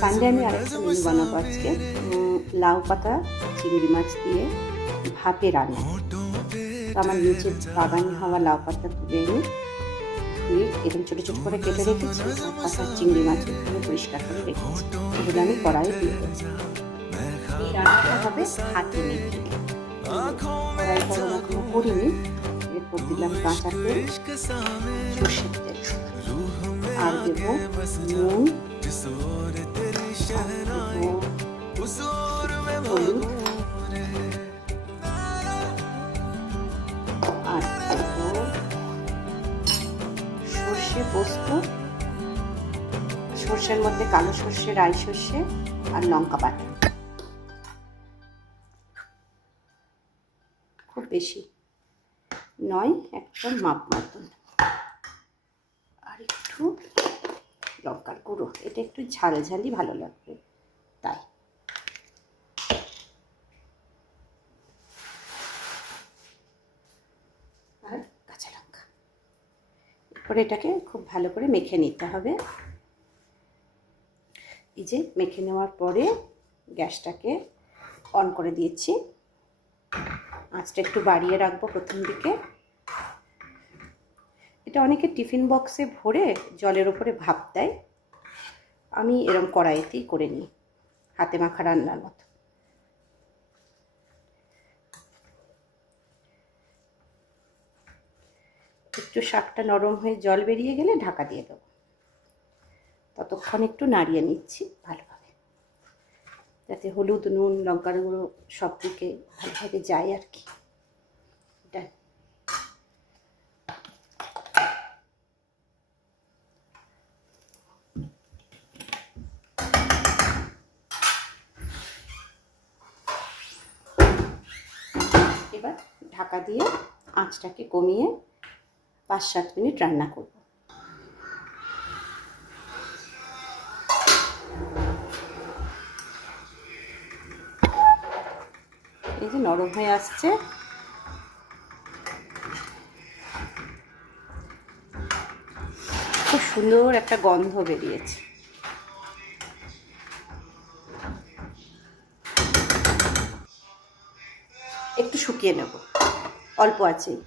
Sunday আমি আরেকটা menu বানাবো আজকে, লাউ পাতা চিংড়ি মাছ দিয়ে ভাপে রান্না। তো আমার নিচে বাগানে হওয়া লাউ পাতা তুলে এনে ধুয়ে এরকম ছোটো ছোটো করে কেটে রেখেছি, পাতা চিংড়ি মাছের ধুয়ে পরিষ্কার করে রেখেছি। এগুলো আমি কড়াইয়ে দিয়ে দেবো। এই রান্নাটা হবে হাতে মেখে। কড়াই গরম এখনো করিনি, এরপর দিলাম কাঁচা তেল, সর্ষের তেল, আর দেবো নুন, হলুদ, আর দেবো সর্ষে পোস্ত, সর্ষের মধ্যে কালো সর্ষে, রাই সর্ষে আর লঙ্কা বাটা। খুব বেশি নয়, একদম মাপ মতন। আর একটু লঙ্কার গুঁড়ো, এটা একটু ঝাল ঝালই ভালো লাগবে তাই। আর কাঁচা লঙ্কা। এরপরে এটাকে খুব ভালো করে মেখে নিতে হবে। এই যে মেখে নেওয়ার পরে গ্যাসটাকে অন করে দিয়েছি। আঁচটা একটু বাড়িয়ে রাখবো প্রথম দিকে। এটা অনেকে টিফিন বক্সে ভরে জলের ওপরে ভাপ দেয়, আমি এরম কড়াইতেই করে নিই, হাতে মাখা রান্নার মতো। একটু শাকটা নরম হয়ে জল বেরিয়ে গেলে ঢাকা দিয়ে দেবো। ততক্ষণ একটু নাড়িয়ে নিচ্ছি ভালোভাবে, যাতে হলুদ, নুন, লঙ্কার গুঁড়ো সব দিকে ভালোভাবে যায় আর কি। এটা এবার ঢাকা দিয়ে আঁচটাকে কমিয়ে 5-7 মিনিট রান্না করব। এই যে নরম হয়ে আসছে, খুব সুন্দর একটা গন্ধ বেরিয়েছে। একটু শুকিয়ে নেব, অল্প আছেই।